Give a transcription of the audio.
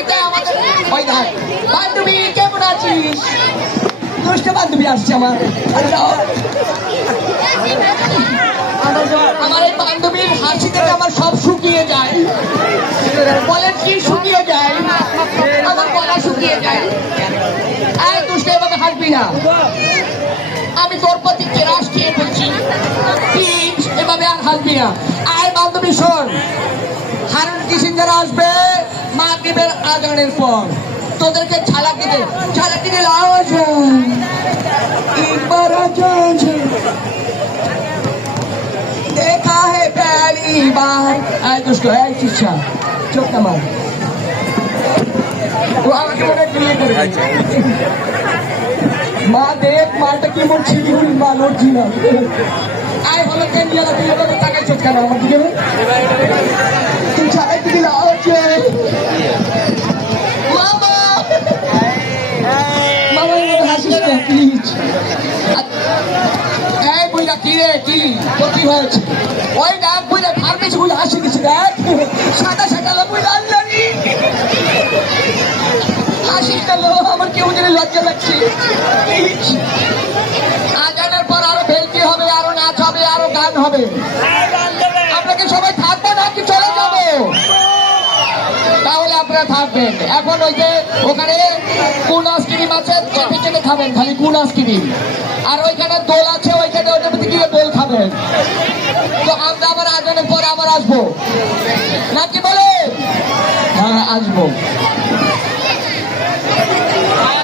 বান্ধবীকে আমাদের ওই দেখ বান্ধবী কেমন আছিস? দুষ্ট বান্ধবী আসছে আমার। আমার এই বান্ধবীর হাসি থেকে আমার সব শুকিয়ে যায়। বলেন কি শুকিয়ে যায়? আমার গলা শুকিয়ে যায়। এই দুষ্ট এভাবে হাসবি না, আমি তোর প্রতি কেরাস খেয়ে বলছি। প্লিজ এভাবে আর হাসবি না। আয় বান্ধবী শোন, হারুন কিশিনজার আসবে মাগরিবের আজানের পর। তোদেরকে ঝালাক দিতে আওয়াজ একবার আজান দেখা হে পহলি বার। আয় দুষ্ট, এই শিক্ষা চোখ নামা। ও আমাকে মনে বিয়ে করবে। মা দেখ মাটা কি মোর ছিড়ি মা লড়ছি না। আয় হলো কেন গেলা তুই এভাবে তাকাই চোখ কেন আমার দিকে? তুই ছাড়াই দিকে আওয়াজ মামা মামা এভাবে হাসিস না প্লিজ। এই বুঝলা কি রে কি কি হয়েছে? ওই ডাক বুঝলে ভার বেশি বুঝলে হাসি দিচ্ছে দেখ সাদা সাদা বুঝলে আল্লাহ হাসিস গেল আমার কেউ যেন লজ্জা লাগছে। আজানের পর আরো ভেলকি হবে, আরো নাচ হবে, আরো গান হবে। আপনাকে সবাই থাকবো নাকি চলে যাবো? তাহলে আপনারা থাকবেন। এখন ওই যে ওখানে কোন আইসক্রিম আছে পিছনে খাবেন, খালি কোন আইসক্রিম। আর ওইখানে দোল আছে, ওইখানে ওটার মধ্যে গিয়ে দোল খাবেন। তো আমরা আবার আজানের পরে আবার আসবো নাকি বলে? হ্যাঁ আসবো।